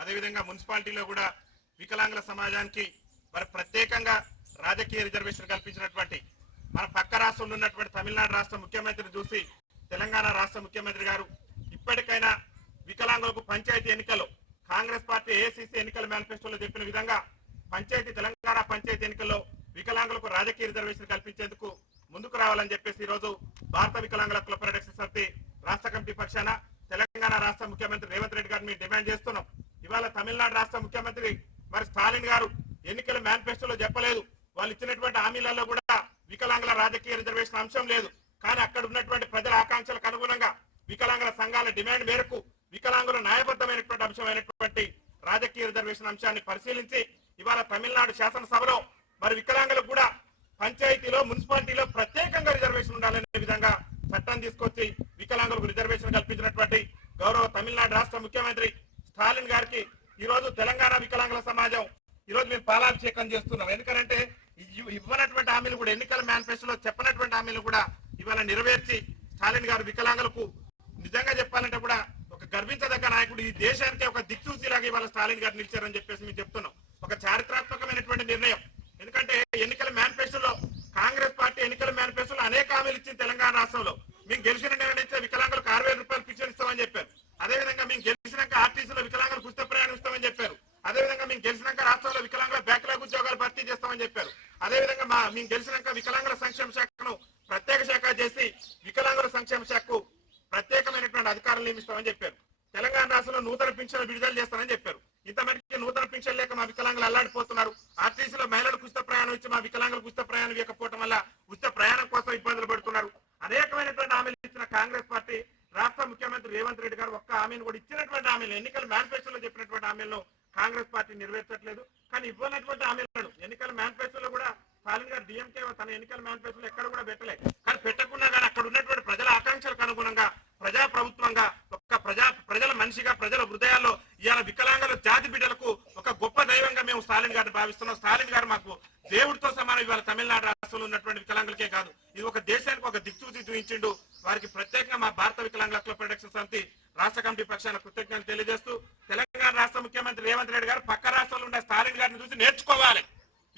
అదేవిధంగా మున్సిపాలిటీలో కూడా వికలాంగుల సమాజానికి మరి ప్రత్యేకంగా రాజకీయ రిజర్వేషన్ కల్పించినటువంటి మన పక్క రాష్ట్రంలో ఉన్నటువంటి తమిళనాడు రాష్ట్ర ముఖ్యమంత్రిని చూసి తెలంగాణ రాష్ట్ర ముఖ్యమంత్రి గారు ఇప్పటికైనా వికలాంగులకు పంచాయతీ ఎన్నికలు కాంగ్రెస్ పార్టీ ఏసీసీ ఎన్నికల మేనిఫెస్టోలో చెప్పిన విధంగా పంచాయతీ తెలంగాణ పంచాయతీ ఎన్నికల్లో వికలాంగులకు రాజకీయ రిజర్వేషన్ కల్పించేందుకు ముందుకు రావాలని చెప్పేసి ఈరోజు భారత వికలాంగుల కుల పరిరక్షణ సమితి రాష్ట్ర కమిటీ పక్షాన తెలంగాణ రాష్ట్ర ముఖ్యమంత్రి రేవంత్ రెడ్డి గారిని డిమాండ్ చేస్తున్నాం ఇవాళ తమిళనాడు రాష్ట్ర ముఖ్యమంత్రి మరి స్టాలిన్ గారు ఎన్నికల మేనిఫెస్టోలో చెప్పలేదు వాళ్ళు ఇచ్చినటువంటి హామీలలో కూడా వికలాంగుల రాజకీయ రిజర్వేషన్ అంశం లేదు కానీ అక్కడ ఉన్నటువంటి ప్రజల ఆకాంక్షలకు అనుగుణంగా వికలాంగుల సంఘాల డిమాండ్ మేరకు వికలాంగుల న్యాయబద్ధమైనటువంటి అంశమైనటువంటి రాజకీయ రిజర్వేషన్ అంశాన్ని పరిశీలించి ఇవాళ తమిళనాడు శాసనసభలో మరి వికలాంగులకు కూడా పంచాయతీలో మున్సిపాలిటీలో ప్రత్యేకంగా రిజర్వేషన్ ఉండాలనే విధంగా చట్టం తీసుకొచ్చి వికలాంగులకు రిజర్వేషన్ కల్పించినటువంటి గౌరవ తమిళనాడు రాష్ట్ర ముఖ్యమంత్రి స్టాలిన్ గారికి ఈరోజు తెలంగాణ వికలాంగుల సమాజం ఈరోజు మేము పాలాభిషేకం చేస్తున్నాం ఎందుకంటే ఇవ్వనటువంటి హామీలు కూడా ఎన్నికల మేనిఫెస్టోలో చెప్పనటువంటి హామీలు కూడా ఇవాళ నెరవేర్చి స్టాలిన్ గారు వికలాంగులకు నిజంగా చెప్పాలంటే కూడా ఒక గర్వించదగ్గ నాయకుడు ఈ దేశానికి ఒక దిక్సూచిలాగా ఇవాళ స్టాలిన్ గారు నిలిచారని చెప్పేసి మేము చెప్తున్నాం ఒక చారిత్రాత్మకమైనటువంటి నిర్ణయం ఎందుకంటే ఎన్నికల మేనిఫెస్టోలో కాంగ్రెస్ పార్టీ ఎన్నికల మేనిఫెస్టోలో అనేక హామీలు ఇచ్చింది తెలంగాణ రాష్ట్రంలో మేము గెలిచిన చెప్పారు అదేవిధంగా మా మేము గెలిచినాక వికలాంగుల సంక్షేమ శాఖను ప్రత్యేక శాఖ చేసి వికలాంగుల సంక్షేమ శాఖకు ప్రత్యేకమైనటువంటి అధికారులు నియమిస్తామని చెప్పారు తెలంగాణ రాష్ట్రంలో నూతన పింఛన్లు విడుదల చేస్తానని చెప్పారు ఇంతమందికి నూతన పింఛన్ లేక మా వికలాంగులు అల్లాడిపోతున్నారు ఆర్టీసీలో మహిళలు కుస్త ప్రయాణం ఇచ్చి మా వికలాంగులు కుస్త ప్రయాణం ఇవ్వకపోవడం వల్ల ఉచిత ప్రయాణం కోసం ఇబ్బందులు పడుతున్నారు అనేకమైనటువంటి హామీలు ఇచ్చిన కాంగ్రెస్ పార్టీ రాష్ట్ర ముఖ్యమంత్రి రేవంత్ రెడ్డి గారు ఒక్క హామీని కూడా ఇచ్చినటువంటి హామీలు ఎన్నికల మేనిఫెస్టోలో చెప్పినటువంటి హామీలను కాంగ్రెస్ పార్టీ నెరవేర్చట్లేదు కానీ ఇవ్వనటువంటి హామీలను ఎన్నికల మేనిఫెస్టోలో కూడా స్టాలిన్ గారు డిఎంకే తన ఎన్నికల మేనిఫెస్టోలో ఎక్కడ కూడా పెట్టలే కానీ పెట్టకుండా కానీ అక్కడ ఉన్నటువంటి ప్రజల ఆకాంక్షలకు అనుగుణంగా ప్రజా ప్రభుత్వంగా ఒక ప్రజా ప్రజల మనిషిగా ప్రజల హృదయాల్లో ఇవాళ వికలాంగుల జాతి బిడ్డలకు ఒక గొప్ప దైవంగా మేము స్టాలిన్ గారిని భావిస్తున్నాం స్టాలిన్ గారు మాకు దేవుడితో సమానం ఇవాళ తమిళనాడు రాష్ట్రంలో ఉన్నటువంటి వికలాంగులకే కాదు ఇది ఒక దేశానికి ఒక దిక్సూచి చూపించిండు వారికి ప్రత్యేకంగా మా భారత వికలాంగుల ప్రొడక్షన్ సమితి రాష్ట్ర కమిటీ పక్షాన కృతజ్ఞతలు తెలియజేస్తూ తెలంగాణ రాష్ట్ర ముఖ్యమంత్రి రేవంత్ రెడ్డి గారు పక్క రాష్ట్రంలో ఉండే స్టాలిన్ గారిని చూసి నేర్చుకోవాలి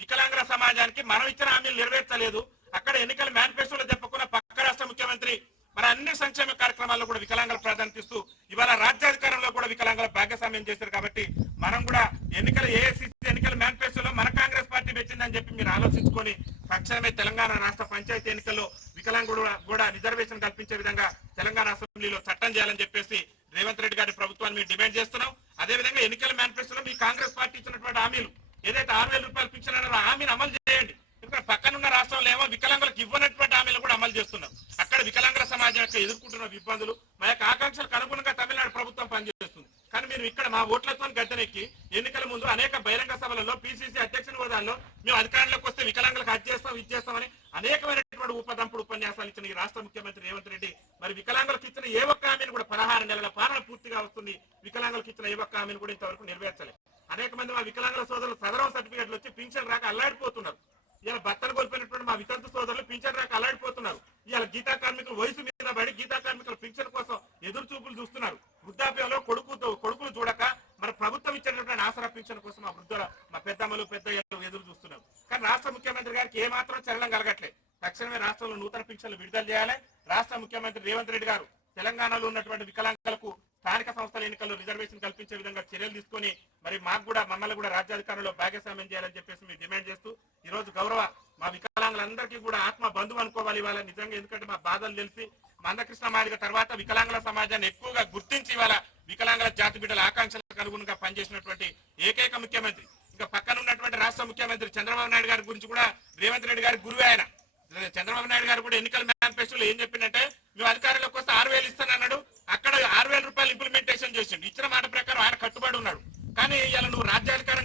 వికలాంగుల సమాజానికి మనం ఇచ్చిన హామీలు నెరవేర్చలేదు అక్కడ ఎన్నికల మేనిఫెస్టోలో చెప్పుకున్న పక్క రాష్ట్ర ముఖ్యమంత్రి మన అన్ని సంక్షేమ కార్యక్రమాల్లో కూడా వికలాంగులు ప్రాధాన్యత ఇస్తూ ఇవాళ రాజ్యాధికారంలో కూడా వికలాంగుల భాగస్వామ్యం చేశారు కాబట్టి మనం కూడా ఎన్నికల ఏఐసిసి ఎన్నికల మేనిఫెస్టోలో మన కాంగ్రెస్ పార్టీ పెట్టిందని చెప్పి మీరు ఆలోచించుకొని తక్షణమే తెలంగాణ రాష్ట్ర పంచాయతీ ఎన్నికల్లో వికలాంగులు కూడా రిజర్వేషన్ కల్పించే విధంగా తెలంగాణ అసెంబ్లీలో చట్టం చేయాలని చెప్పేసి రేవంత్ రెడ్డి గారి ప్రభుత్వాన్ని మేము డిమాండ్ చేస్తున్నాం అదేవిధంగా ఎన్నికల మేనిఫెస్టోలో మీ కాంగ్రెస్ పార్టీ ఇచ్చినటువంటి హామీలు ఏదైతే ఆరు వేల రూపాయలు పిక్చర్ అన్నారో హామీని అమలు చేయండి ఎందుకంటే పక్కన ఉన్న రాష్ట్రంలో ఏమో వికలాంగులకు ఇవ్వనటువంటి హామీలు కూడా అమలు చేస్తున్నారు అక్కడ వికలాంగుల సమాజం యొక్క ఎదుర్కొంటున్న ఇబ్బందులు మా యొక్క ఆకాంక్షలకు అనుగుణంగా తమిళనాడు ప్రభుత్వం పనిచేస్తుంది కానీ మీరు ఇక్కడ మా ఓట్లతో గద్దెనెక్కి ఎన్నికల ముందు అనేక బహిరంగ సభలలో పిసిసి అధ్యక్షుని హోదాల్లో మేము అధికారంలోకి వస్తే వికలాంగులకు హత్య చేస్తాం ఇది చేస్తామని అనేకమైనటువంటి ఉపదంపుడు ఉపన్యాసాలు ఇచ్చిన ఈ రాష్ట్ర ముఖ్యమంత్రి రేవంత్ రెడ్డి మరి వికలాంగులకు ఇచ్చిన ఏ ఒక్క హామీని కూడా పదహారు నెలల పాలన పూర్తిగా వస్తుంది వికలాంగులకు ఇచ్చిన ఏ ఒక్క హామీని కూడా ఇంతవరకు నెరవేర్చలేదు అనేక మంది మా వికలాంగుల సోదరులు సదరం సర్టిఫికేట్లు వచ్చి పింఛన్ రాక అల్లాడిపోతున్నారు ఇలా భర్తను కోల్పోయినటువంటి మా వితంతు సోదరులు పింఛన్ రాక అలాడిపోతున్నారు ఇలా గీతా కార్మికులు వయసు మీద పడి గీతా కార్మికుల పింఛన్ కోసం ఎదురు చూపులు చూస్తున్నారు వృద్ధాప్యంలో కొడుకు కొడుకులు చూడక మన ప్రభుత్వం ఇచ్చినటువంటి ఆసరా పింఛన్ కోసం మా వృద్ధుల మా పెద్దమ్మలు పెద్ద ఎదురు చూస్తున్నారు కానీ రాష్ట్ర ముఖ్యమంత్రి గారికి ఏమాత్రం చలనం కలగట్లేదు తక్షణమే రాష్ట్రంలో నూతన పింఛన్లు విడుదల చేయాలి రాష్ట్ర ముఖ్యమంత్రి రేవంత్ రెడ్డి గారు తెలంగాణలో ఉన్నటువంటి వికలాంగులకు స్థానిక సంస్థల ఎన్నికల్లో రిజర్వేషన్ కల్పించే విధంగా చర్యలు తీసుకొని మరి మాకు కూడా మమ్మల్ని కూడా రాజ్యాధికారంలో భాగస్వామ్యం చేయాలని చెప్పేసి మేము డిమాండ్ చేస్తూ ఈరోజు గౌరవ మా వికలాంగులందరికీ కూడా ఆత్మ బంధువు అనుకోవాలి ఇవాళ నిజంగా ఎందుకంటే మా బాధలు తెలిసి మందకృష్ణ మాదిగ తర్వాత వికలాంగుల సమాజాన్ని ఎక్కువగా గుర్తించి ఇవాళ వికలాంగుల జాతి బిడ్డల ఆకాంక్షలకు అనుగుణంగా పనిచేసినటువంటి ఏకైక ముఖ్యమంత్రి ఇంకా పక్కన ఉన్నటువంటి రాష్ట్ర ముఖ్యమంత్రి చంద్రబాబు నాయుడు గారి గురించి కూడా రేవంత్ రెడ్డి గారి గురువే ఆయన చంద్రబాబు నాయుడు గారు కూడా ఎన్నికల మేనిఫెస్టోలో ఏం చెప్పిందంటే మేము అధికారంలోకి వస్తే ఆరు వేలు ఇస్తానన్నాడు అక్కడ ఆరు వేల రూపాయలు ఇంప్లిమెంటేషన్ చేసిండు ఇచ్చిన మాట ప్రకారం ఆయన కట్టుబడి ఉన్నాడు కానీ ఇలా నువ్వు రాజ్యాధికారం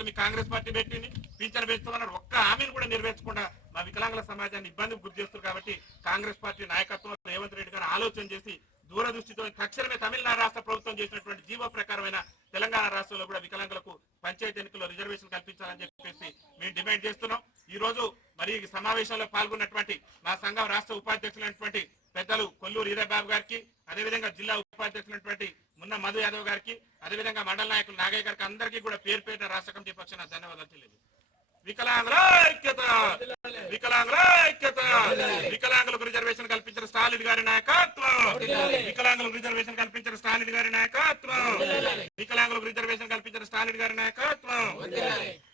అధ్యక్షులు మీ కాంగ్రెస్ పార్టీ పెట్టింది పింఛన్ పెంచుతామన్నారు ఒక్క హామీని కూడా నెరవేర్చకుండా మా వికలాంగుల సమాజాన్ని ఇబ్బందికి గురి చేస్తారు కాబట్టి కాంగ్రెస్ పార్టీ నాయకత్వం రేవంత్ రెడ్డి గారు ఆలోచన చేసి దూరదృష్టితో తక్షణమే తమిళనాడు రాష్ట్ర ప్రభుత్వం చేసినటువంటి జీవో ప్రకారమైన తెలంగాణ రాష్ట్రంలో కూడా వికలాంగులకు పంచాయతీ ఎన్నికల్లో రిజర్వేషన్ కల్పించాలని చెప్పేసి మేము డిమాండ్ చేస్తున్నాం ఈ రోజు మరి సమావేశంలో పాల్గొన్నటువంటి మా సంఘం రాష్ట్ర ఉపాధ్యక్షులైనటువంటి పెద్దలు కొల్లూరు ఈదబాబు గారికి అదేవిధంగా జిల్లా ఉపాధ్యక్షులైనటువంటి మున్న మధు యాదవ్ గారికి అదేవిధంగా మండల నాయకులు నాగయ్య గారికి అందరికీ కూడా పేరు పేరు రాష్ట్ర కమిటీ పక్షాన ధన్యవాదాలు తెలియదు వికలాంగుల ఐక్యత వికలాంగుల ఐక్యత వికలాంగులకు రిజర్వేషన్ కల్పించిన స్టాలిన్ గారి నాయకత్వం వికలాంగులకు రిజర్వేషన్ కల్పించిన స్టాలిన్ గారి నాయకత్వం వికలాంగులకు రిజర్వేషన్ కల్పించిన స్టాలిన్ గారి నాయకత్వం